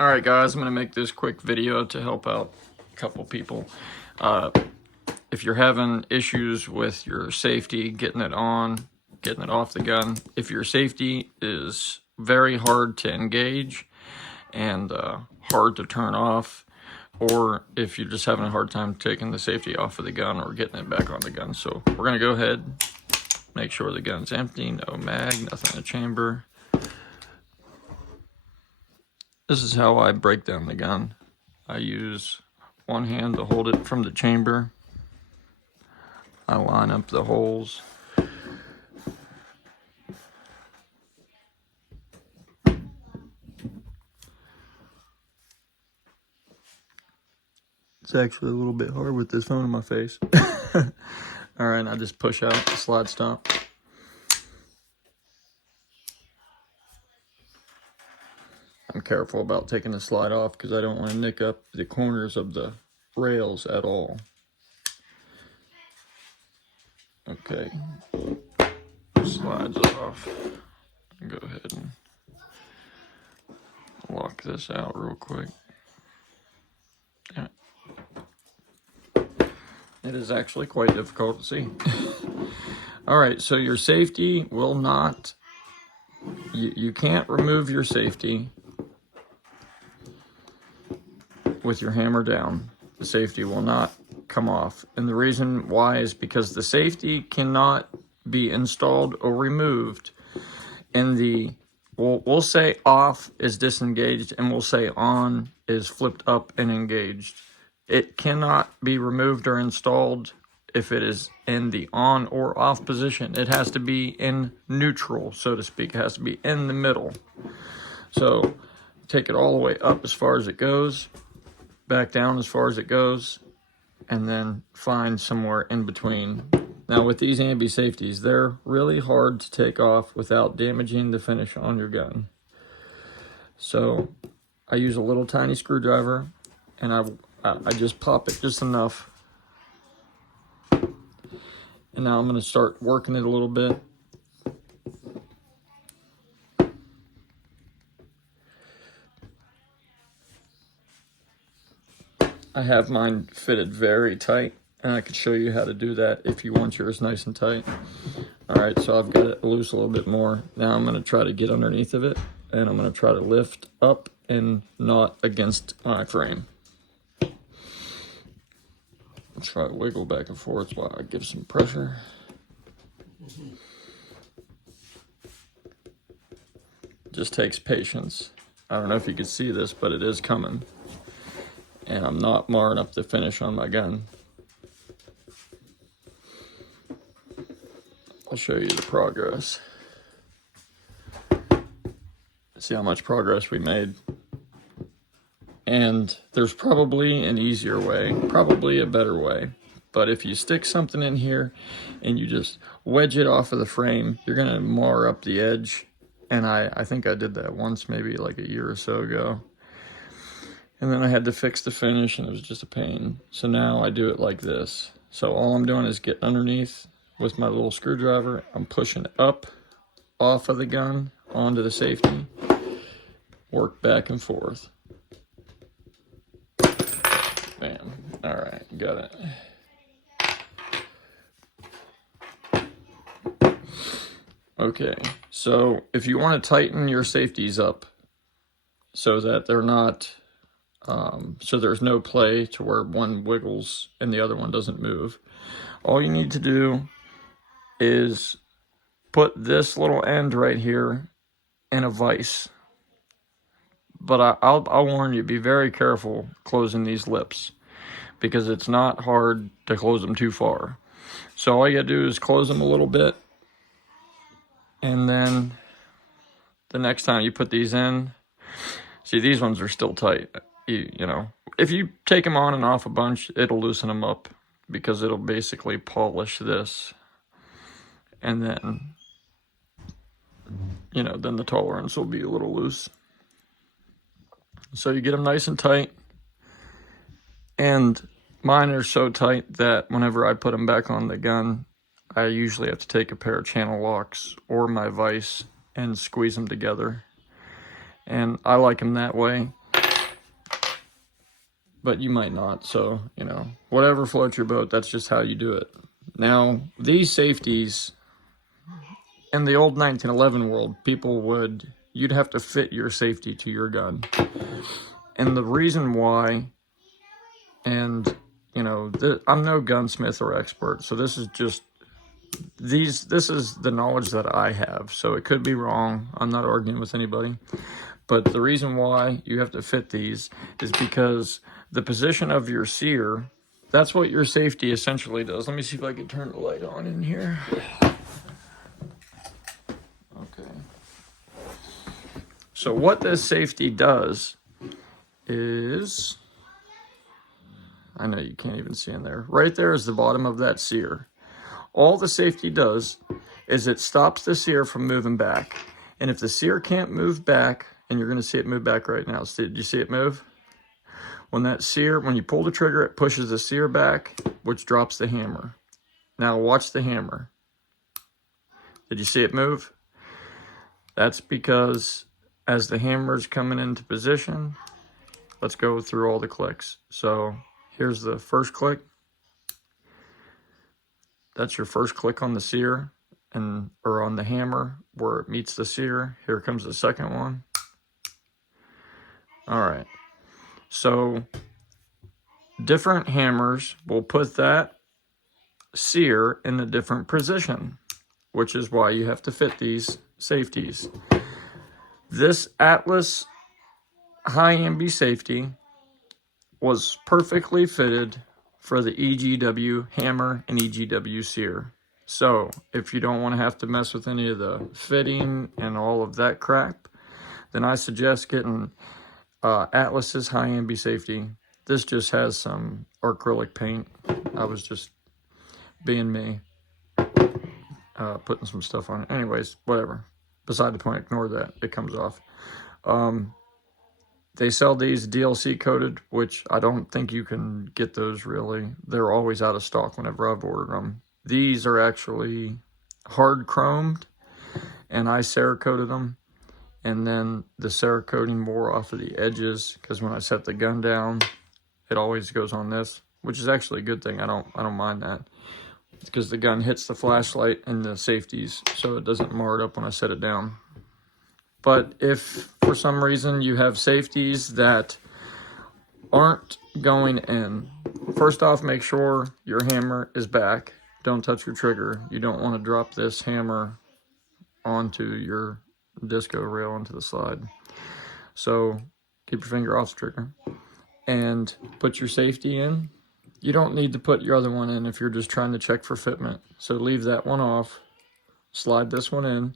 Alright guys, I'm going to make this quick video to help out a couple people. If you're having issues with your safety, getting it on, getting it off the gun, if your safety is very hard to engage and hard to turn off, or if you're just having a hard time taking the safety off of the gun or getting it back on the gun. So we're going to go ahead, make sure the gun's empty, no mag, nothing in the chamber. This is how I break down the gun. I use one hand to hold it from the chamber. I line up the holes. It's actually a little bit hard with this phone in my face. All right, I just push out the slide stop. I'm careful about taking the slide off because I don't want to nick up the corners of the rails at all. Okay, slides off. Go ahead and lock this out real quick. Yeah. It is actually quite difficult to see. All right, so your safety will not, you can't remove your safety with your hammer down. The safety will not come off. And the reason why is because the safety cannot be installed or removed in the, we'll say off is disengaged and we'll say on is flipped up and engaged. It cannot be removed or installed if it is in the on or off position. It has to be in neutral, so to speak. It has to be in the middle. So take it all the way up as far as it goes, back down as far as it goes, and then find somewhere in between. Now with these ambi safeties, they're really hard to take off without damaging the finish on your gun. So I use a little tiny screwdriver and I just pop it just enough. And now I'm going to start working it a little bit. I have mine fitted very tight, and I could show you how to do that if you want yours nice and tight. All right, so I've got it loose a little bit more. Now I'm going to try to get underneath of it, and I'm going to try to lift up and not against my frame. I'll try to wiggle back and forth while I give some pressure. Just takes patience. I don't know if you can see this, but it is coming. And I'm not marring up the finish on my gun. I'll show you the progress. See how much progress we made. And there's probably an easier way, probably a better way. But if you stick something in here and you just wedge it off of the frame, you're gonna mar up the edge. And I think I did that once, maybe like a year or so ago. And then I had to fix the finish and it was just a pain. So now I do it like this. So all I'm doing is get underneath with my little screwdriver. I'm pushing it up off of the gun onto the safety. Work back and forth. Bam. All right, got it. Okay, so if you want to tighten your safeties up so that they're not, so there's no play to where one wiggles and the other one doesn't move, all you need to do is put this little end right here in a vise. But I'll warn you, be very careful closing these lips because it's not hard to close them too far. So all you gotta do is close them a little bit, and then the next time you put these in, see, these ones are still tight. You know, if you take them on and off a bunch, it'll loosen them up because it'll basically polish this. And then, you know, then the tolerance will be a little loose. So you get them nice and tight. And mine are so tight that whenever I put them back on the gun, I usually have to take a pair of channel locks or my vise and squeeze them together. And I like them that way. but you might not. So, you know, whatever floats your boat, that's just how you do it. Now, these safeties, in the old 1911 world, you'd have to fit your safety to your gun. And the reason why, and, you know, I'm no gunsmith or expert, so this is just, this is the knowledge that I have. So it could be wrong. I'm not arguing with anybody. But the reason why you have to fit these is because the position of your sear, that's what your safety essentially does. Let me see if I can turn the light on in here. Okay. So what this safety does is, I know you can't even see in there. Right there is the bottom of that sear. All the safety does is it stops the sear from moving back. And if the sear can't move back, and you're going to see it move back right now. Did you see it move? When you pull the trigger, it pushes the sear back, which drops the hammer. Now watch the hammer. Did you see it move? That's because as the hammer's coming into position, let's go through all the clicks. So here's the first click. That's your first click on the sear, or on the hammer where it meets the sear. Here comes the second one. All right, so different hammers will put that sear in a different position, which is why you have to fit these safeties. This Atlas high ambi safety was perfectly fitted for the EGW hammer and EGW sear. So if you don't want to have to mess with any of the fitting and all of that crap, then I suggest getting Atlas's high ambi safety. This just has some acrylic paint. I was just being me, putting some stuff on it. Anyways, whatever. Beside the point, ignore that. It comes off. They sell these DLC coated, which I don't think you can get those really. They're always out of stock whenever I've ordered them. These are actually hard chromed, and I Cerakoted them. And then the Cerakoting wore off of the edges, because when I set the gun down, it always goes on this, which is actually a good thing. I don't mind that, because the gun hits the flashlight and the safeties, so it doesn't mar it up when I set it down. But if for some reason you have safeties that aren't going in, first off, make sure your hammer is back. Don't touch your trigger. You don't want to drop this hammer onto your disco rail onto the slide. So keep your finger off the trigger and put your safety in. You don't need to put your other one in if you're just trying to check for fitment. So leave that one off, slide this one in,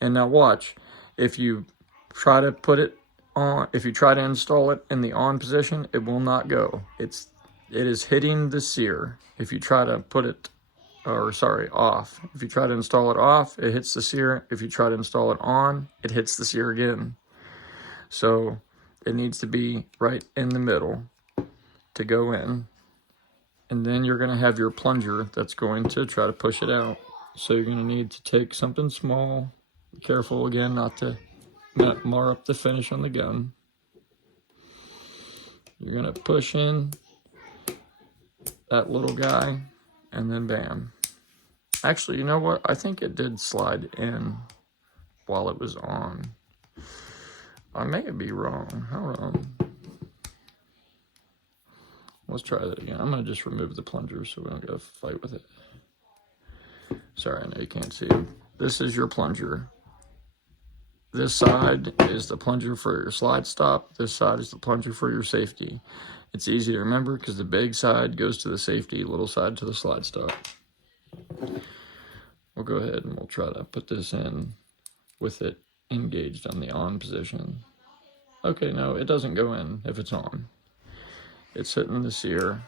and now watch. If you try to put it on, if you try to install it in the on position, it will not go. It is hitting the sear. If you try to put it, off. If you try to install it off, it hits the sear. If you try to install it on, it hits the sear again. So it needs to be right in the middle to go in. And then you're going to have your plunger that's going to try to push it out. So you're going to need to take something small. Be careful again not to mar up the finish on the gun. You're going to push in that little guy, and then bam. Actually, you know what? I think it did slide in while it was on. I may be wrong. Hold on. Let's try that again. I'm going to just remove the plunger so we don't go fight with it. Sorry, I know you can't see it. This is your plunger. This side is the plunger for your slide stop. This side is the plunger for your safety. It's easy to remember because the big side goes to the safety, little side to the slide stop. We'll go ahead and we'll try to put this in with it engaged on the on position. Okay, no, it doesn't go in if it's on. It's hitting the sear.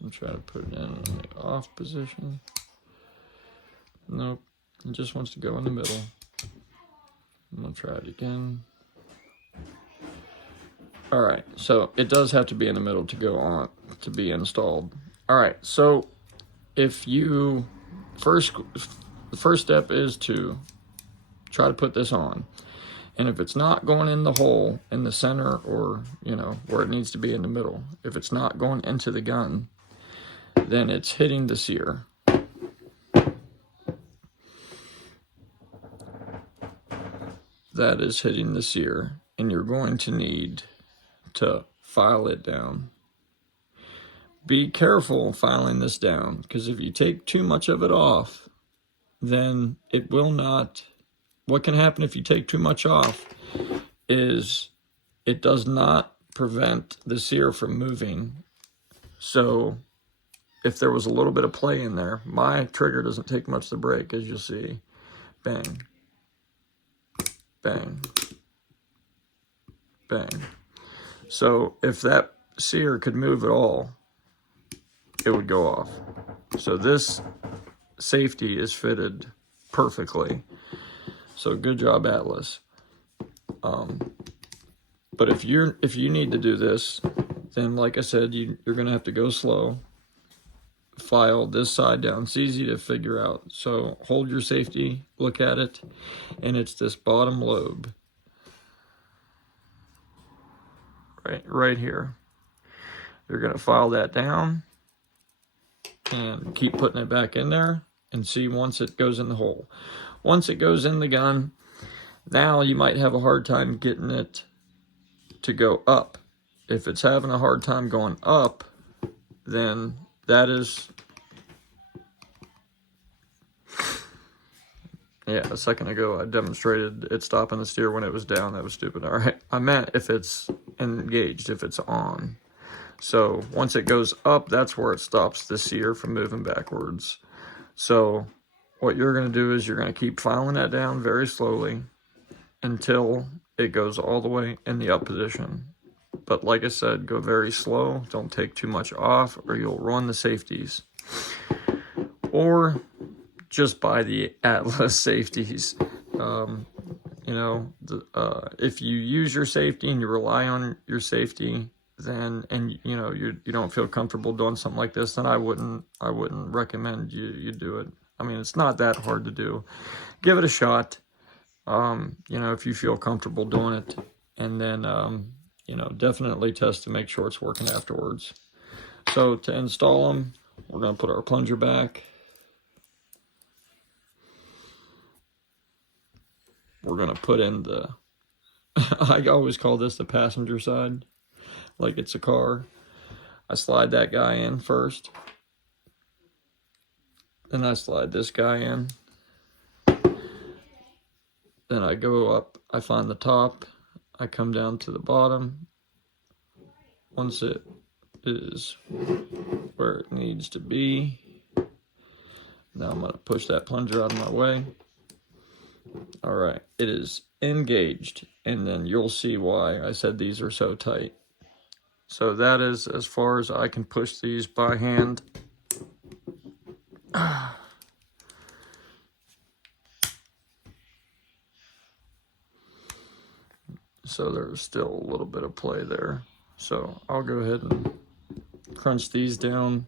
I'm trying to put it in the off position. Nope, it just wants to go in the middle. I'm gonna try it again. All right, so it does have to be in the middle to go on, to be installed. All right, so if you, the first step is to try to put this on. And if it's not going in the hole in the center, or, you know, where it needs to be in the middle, if it's not going into the gun, then it's hitting the sear. That is hitting the sear, and you're going to need to file it down. Be careful filing this down, because if you take too much of it off, then it will not. What can happen if you take too much off is it does not prevent the sear from moving. So if there was a little bit of play in there, my trigger doesn't take much to break, as you'll see. Bang, bang, bang. So if that sear could move at all, it would go off. So this safety is fitted perfectly. So good job, Atlas. But if you need to do this, then like I said, you're gonna have to go slow. File this side down. It's easy to figure out. So hold your safety, look at it, and it's this bottom lobe. Right here. You're gonna file that down and keep putting it back in there, and see once it goes in the hole. Once it goes in the gun, now you might have a hard time getting it to go up. If it's having a hard time going up, then that is, yeah, a second ago I demonstrated it stopping the steer when it was down. That was stupid. All right, I meant if it's engaged, if it's on. So once it goes up, that's where it stops the sear from moving backwards. So what you're going to do is you're going to keep filing that down very slowly until it goes all the way in the up position. But like I said, go very slow. Don't take too much off, or you'll run the safeties. Or just buy the Atlas safeties. You know, if you use your safety and you rely on your safety, then, and you know, you don't feel comfortable doing something like this, then I wouldn't recommend you do it. I mean, it's not that hard to do. Give it a shot. You know, if you feel comfortable doing it, and then, you know, definitely test to make sure it's working afterwards. So to install them, we're going to put our plunger back. We're going to put in the, I always call this the passenger side, like it's a car. I slide that guy in first. Then I slide this guy in. Then I go up, I find the top, I come down to the bottom. Once it is where it needs to be, now I'm going to push that plunger out of my way. All right, it is engaged, and then you'll see why I said these are so tight. So that is as far as I can push these by hand. So there's still a little bit of play there. So I'll go ahead and crunch these down.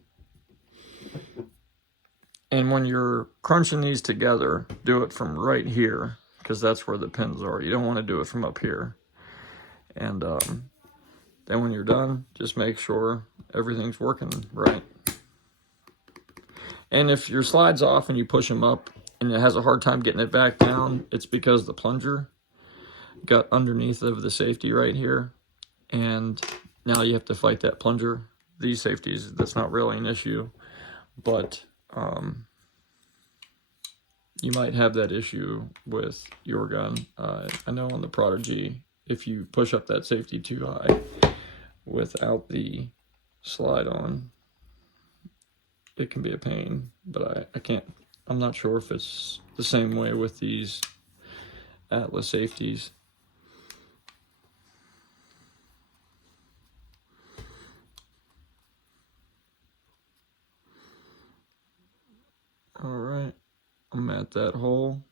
And when you're crunching these together, do it from right here, because that's where the pins are. You don't want to do it from up here. And then when you're done, just make sure everything's working right. And if your slide's off and you push them up and it has a hard time getting it back down, it's because the plunger got underneath of the safety right here, and now you have to fight that plunger. These safeties, that's not really an issue, but you might have that issue with your gun. I know on the Prodigy, if you push up that safety too high without the slide on, it can be a pain. But I'm not sure if it's the same way with these Atlas safeties. All right, I'm at that hole.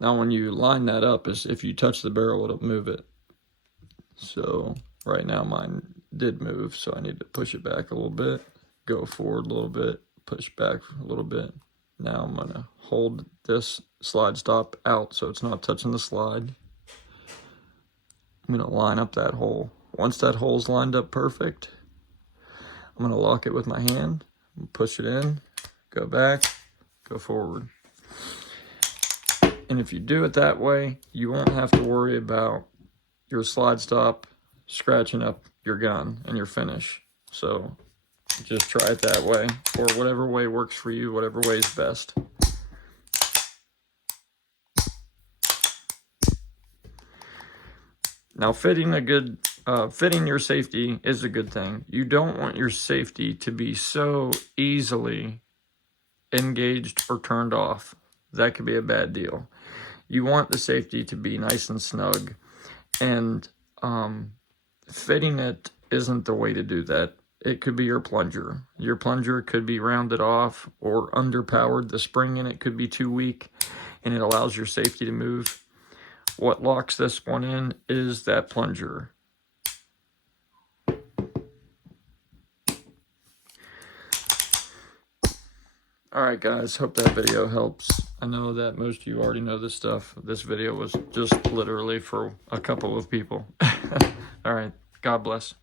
Now when you line that up, is if you touch the barrel, it'll move it. So right now mine did move, so I need to push it back a little bit, go forward a little bit, push back a little bit. Now I'm gonna hold this slide stop out so it's not touching the slide. I'm going to line up that hole. Once that hole's lined up perfect, I'm going to lock it with my hand, push it in, go back, go forward. And if you do it that way, you won't have to worry about your slide stop scratching up your gun and your finish. So just try it that way, or whatever way works for you, whatever way is best. Now, fitting your safety is a good thing. You don't want your safety to be so easily engaged or turned off. That could be a bad deal. You want the safety to be nice and snug, and fitting it isn't the way to do that. It could be your plunger. Your plunger could be rounded off or underpowered. The spring in it could be too weak, and it allows your safety to move. What locks this one in is that plunger. Alright guys, hope that video helps. I know that most of you already know this stuff. This video was just literally for a couple of people. Alright, God bless.